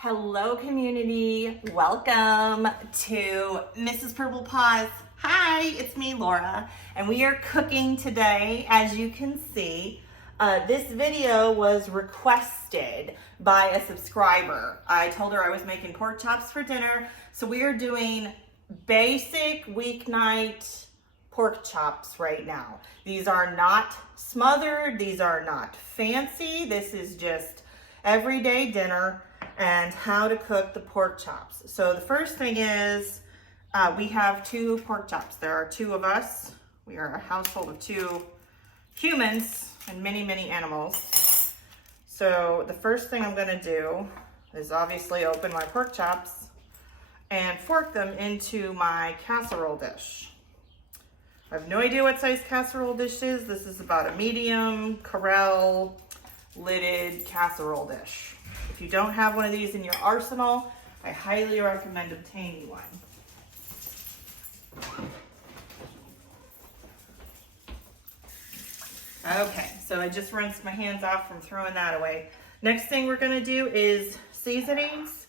Hello community, welcome to Mrs. Purple Paws. Hi, it's me Laura, and we are cooking today. As you can see, this video was requested by a subscriber. I told her I was making pork chops for dinner, so we are doing basic weeknight pork chops right now. These are not smothered, these are not fancy, this is just everyday dinner and how to cook the pork chops. So the first thing is we have two pork chops. There are two of us. We are a household of two humans and many animals. So the first thing I'm gonna do is obviously open my pork chops and fork them into my casserole dish. I have no idea what size casserole dish is. This is about a medium Corelle lidded casserole dish. If you don't have one of these in your arsenal, I highly recommend obtaining one. Okay, so I just rinsed my hands off from throwing that away. Next thing we're gonna do is seasonings.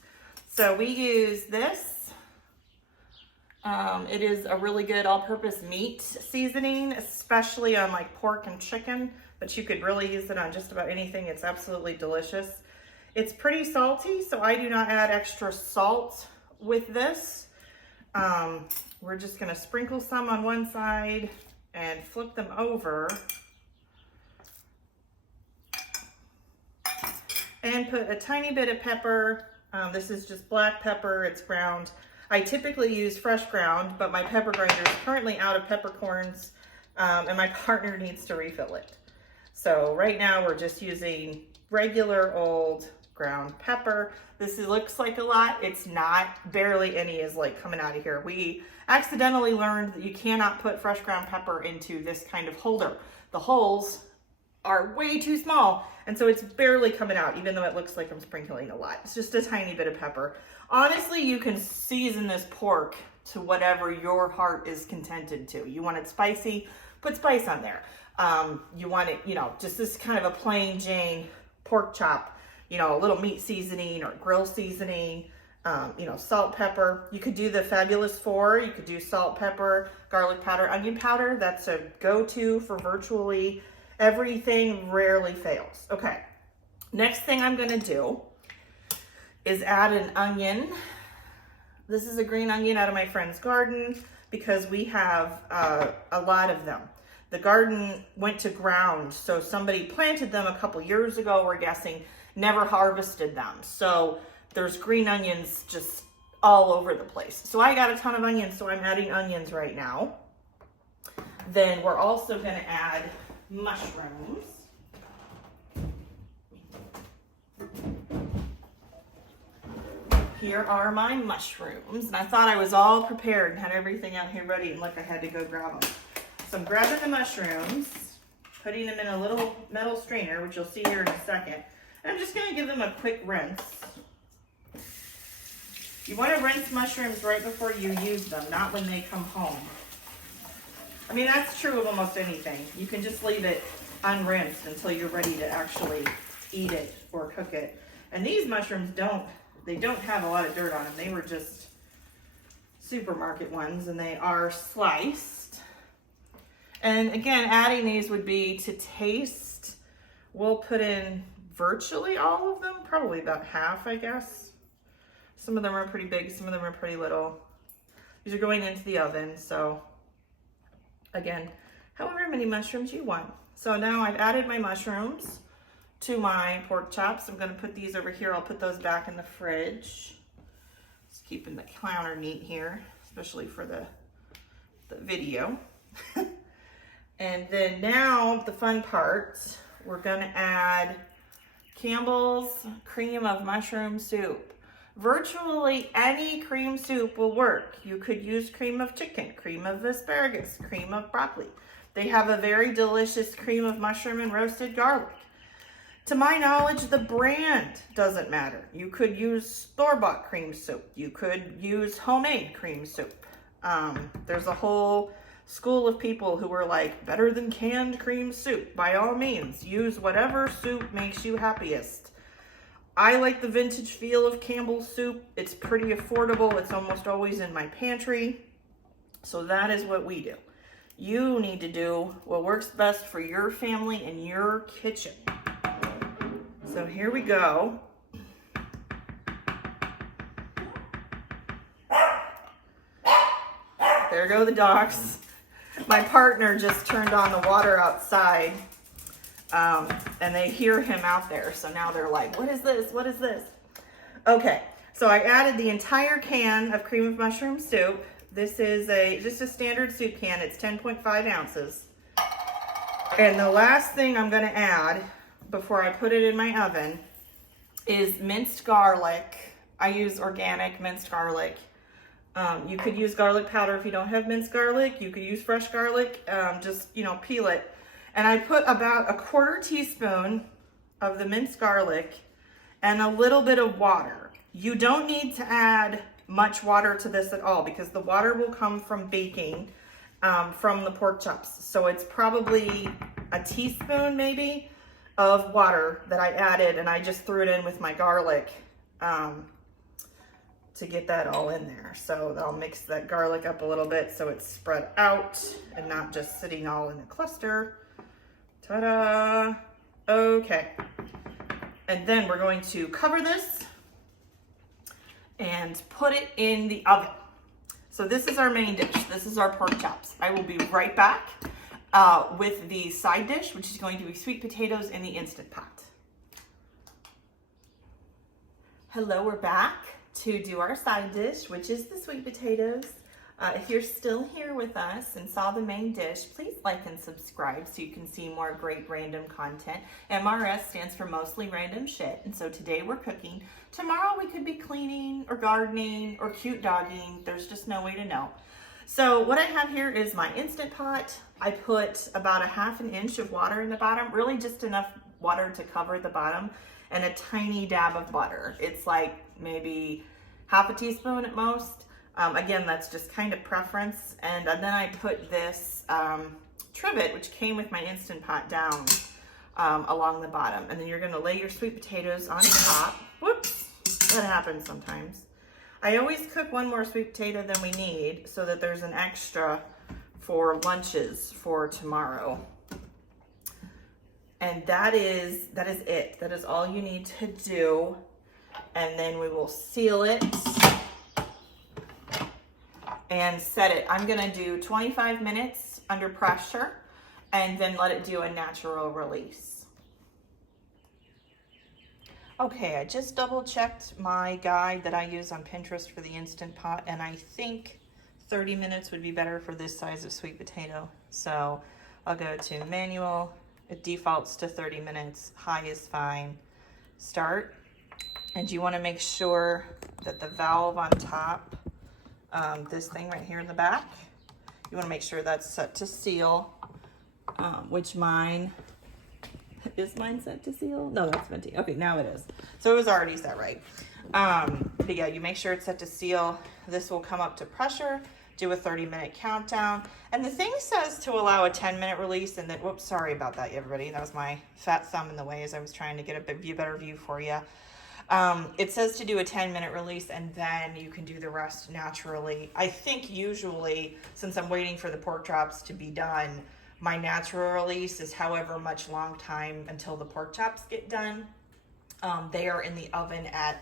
So we use this. It is a really good all-purpose meat seasoning, especially on like pork and chicken, but you could really use it on just about anything. It's absolutely delicious. It's pretty salty, so I do not add extra salt with this. We're just gonna sprinkle some on one side and flip them over and put a tiny bit of pepper. This is just black pepper, it's ground. I typically use fresh ground, but my pepper grinder is currently out of peppercorns, and my partner needs to refill it. So right now we're just using regular old ground pepper. This looks like a lot. It's not. Barely any is like coming out of here. We accidentally learned that you cannot put fresh ground pepper into this kind of holder. The holes are way too small, and so it's barely coming out, even though it looks like I'm sprinkling a lot. It's just a tiny bit of pepper. Honestly, you can season this pork to whatever your heart is contented to. You want it spicy, put spice on there. You want it, just this kind of a plain Jane pork chop, a little meat seasoning or grill seasoning, salt, pepper. You could do the Fabulous Four. You could do salt, pepper, garlic powder, onion powder. That's a go-to for virtually everything, rarely fails. Okay, next thing I'm gonna do is add an onion. This is a green onion out of my friend's garden because we have a lot of them. The garden went to ground, so somebody planted them a couple years ago, we're guessing, never harvested them. So there's green onions just all over the place. So I got a ton of onions, so I'm adding onions right now. Then we're also gonna add mushrooms. Here are my mushrooms, and I thought I was all prepared and had everything out here ready, and look, I had to go grab them. So I'm grabbing the mushrooms, putting them in a little metal strainer, which you'll see here in a second, and I'm just gonna give them a quick rinse. You wanna rinse mushrooms right before you use them, not when they come home. I mean, that's true of almost anything. You can just leave it unrinsed until you're ready to actually eat it or cook it. And these mushrooms don't have a lot of dirt on them. They were just supermarket ones, and they are sliced. And again, adding these would be to taste. We'll put in virtually all of them, probably about half, I guess. Some of them are pretty big, some of them are pretty little. These are going into the oven, so again, however many mushrooms you want. So now I've added my mushrooms to my pork chops. I'm gonna put these over here. I'll put those back in the fridge. Just keeping the counter neat here, especially for the video. And then now the fun part, we're gonna add Campbell's cream of mushroom soup. Virtually any cream soup will work. You could use cream of chicken, cream of asparagus, cream of broccoli. They have a very delicious cream of mushroom and roasted garlic. To my knowledge, the brand doesn't matter. You could use store-bought cream soup. You could use homemade cream soup. There's a whole school of people who were like, better than canned cream soup. By all means, use whatever soup makes you happiest. I like the vintage feel of Campbell's soup. It's pretty affordable. It's almost always in my pantry. So that is what we do. You need to do what works best for your family and your kitchen. So here we go. There go the dogs. My partner just turned on the water outside, and they hear him out there. So now they're like, what is this? What is this? Okay, so I added the entire can of cream of mushroom soup. This is just a standard soup can. It's 10.5 ounces. And the last thing I'm gonna add before I put it in my oven is minced garlic. I use organic minced garlic. You could use garlic powder if you don't have minced garlic. You could use fresh garlic, just, peel it. And I put about a 1/4 teaspoon of the minced garlic and a little bit of water. You don't need to add much water to this at all because the water will come from baking from the pork chops. So it's probably a teaspoon maybe of water that I added, and I just threw it in with my garlic to get that all in there. So I'll mix that garlic up a little bit so it's spread out and not just sitting all in a cluster. Ta-da! Okay. And then we're going to cover this and put it in the oven. So this is our main dish. This is our pork chops. I will be right back with the side dish, which is going to be sweet potatoes in the Instant Pot. Hello, we're back to do our side dish, which is the sweet potatoes. If you're still here with us and saw the main dish, please like and subscribe so you can see more great random content. MRS stands for mostly random shit. And so today we're cooking. Tomorrow we could be cleaning or gardening or cute dogging. There's just no way to know. So what I have here is my Instant Pot. I put about a 1/2 inch of water in the bottom, really just enough water to cover the bottom, and a tiny dab of butter. It's like maybe 1/2 teaspoon at most. Again, that's just kind of preference. And then I put this trivet, which came with my Instant Pot, down along the bottom. And then you're gonna lay your sweet potatoes on top. Whoops, that happens sometimes. I always cook one more sweet potato than we need so that there's an extra for lunches for tomorrow. And that is it. That is all you need to do. And then we will seal it and set it. I'm gonna do 25 minutes under pressure and then let it do a natural release. Okay, I just double checked my guide that I use on Pinterest for the Instant Pot, and I think 30 minutes would be better for this size of sweet potato. So I'll go to manual, it defaults to 30 minutes, high is fine, start. And you wanna make sure that the valve on top, this thing right here in the back, you wanna make sure that's set to seal, which is mine set to seal? No, that's venti. Okay, now it is. So it was already set right. But yeah, you make sure it's set to seal. This will come up to pressure, do a 30-minute countdown. And the thing says to allow a 10-minute release, and then, whoops, sorry about that, everybody. That was my fat thumb in the way as I was trying to get a better view for you. It says to do a 10-minute release, and then you can do the rest naturally. I think usually, since I'm waiting for the pork chops to be done, my natural release is however much long time until the pork chops get done. They are in the oven at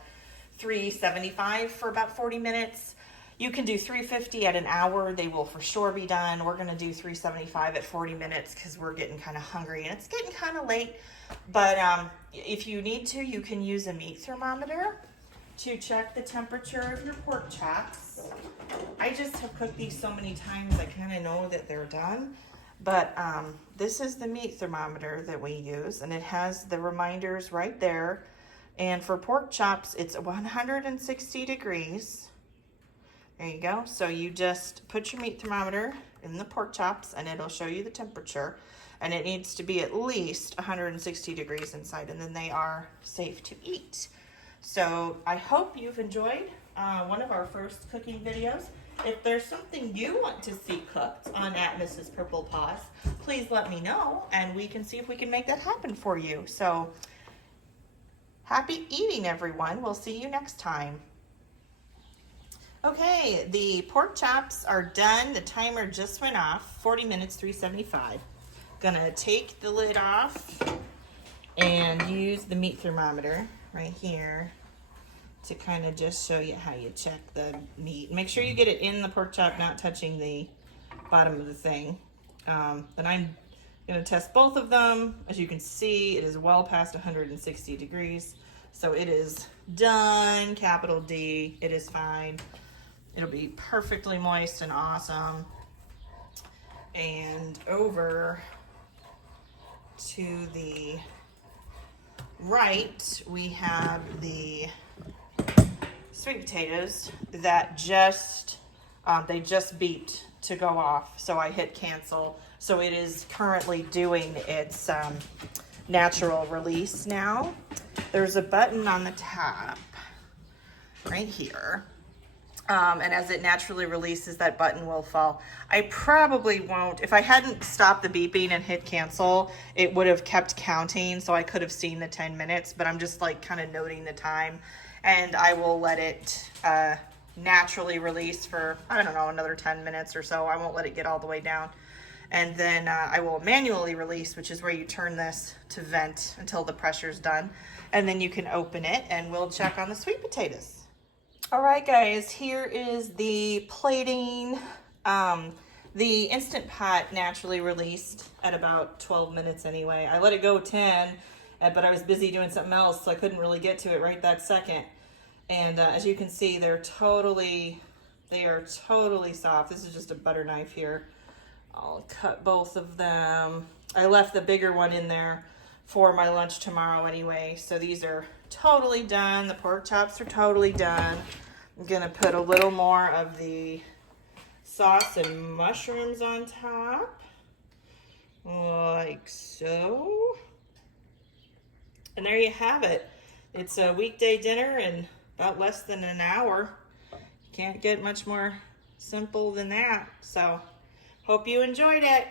375 for about 40 minutes. You can do 350 at an hour. They will for sure be done. We're gonna do 375 at 40 minutes because we're getting kind of hungry and it's getting kind of late. But if you need to, you can use a meat thermometer to check the temperature of your pork chops. I just have cooked these so many times, I kind of know that they're done. But this is the meat thermometer that we use, and it has the reminders right there. And for pork chops, it's 160 degrees. There you go. So you just put your meat thermometer in the pork chops, and it'll show you the temperature. And it needs to be at least 160 degrees inside, and then they are safe to eat. So I hope you've enjoyed one of our first cooking videos. If there's something you want to see cooked on @Mrs.PurplePaws, please let me know, and we can see if we can make that happen for you. So Happy eating, everyone. We'll see you next time. Okay, the pork chops are done. The timer just went off, 40 minutes, 375. Gonna take the lid off and use the meat thermometer right here to kind of just show you how you check the meat. Make sure you get it in the pork chop, not touching the bottom of the thing. Then I'm gonna test both of them. As you can see, it is well past 160 degrees. So it is done, capital D, it is fine. It'll be perfectly moist and awesome. And over to the right, we have the sweet potatoes that they just beeped to go off. So I hit cancel. So it is currently doing its natural release now. There's a button on the top right here. And as it naturally releases, that button will fall. I probably won't, if I hadn't stopped the beeping and hit cancel, it would have kept counting, so I could have seen the 10 minutes, but I'm just like kind of noting the time, and I will let it naturally release for, I don't know, another 10 minutes or so. I won't let it get all the way down. And then I will manually release, which is where you turn this to vent until the pressure's done. And then you can open it and we'll check on the sweet potatoes. All right, guys, here is the plating. The Instant Pot naturally released at about 12 minutes anyway. I let it go 10, but I was busy doing something else, so I couldn't really get to it right that second. And as you can see, they are totally soft. This is just a butter knife here. I'll cut both of them. I left the bigger one in there for my lunch tomorrow anyway. So these are totally done. The pork chops are totally done. I'm gonna put a little more of the sauce and mushrooms on top, like so. And there you have it. It's a weekday dinner in about less than an hour. Can't get much more simple than that. So hope you enjoyed it.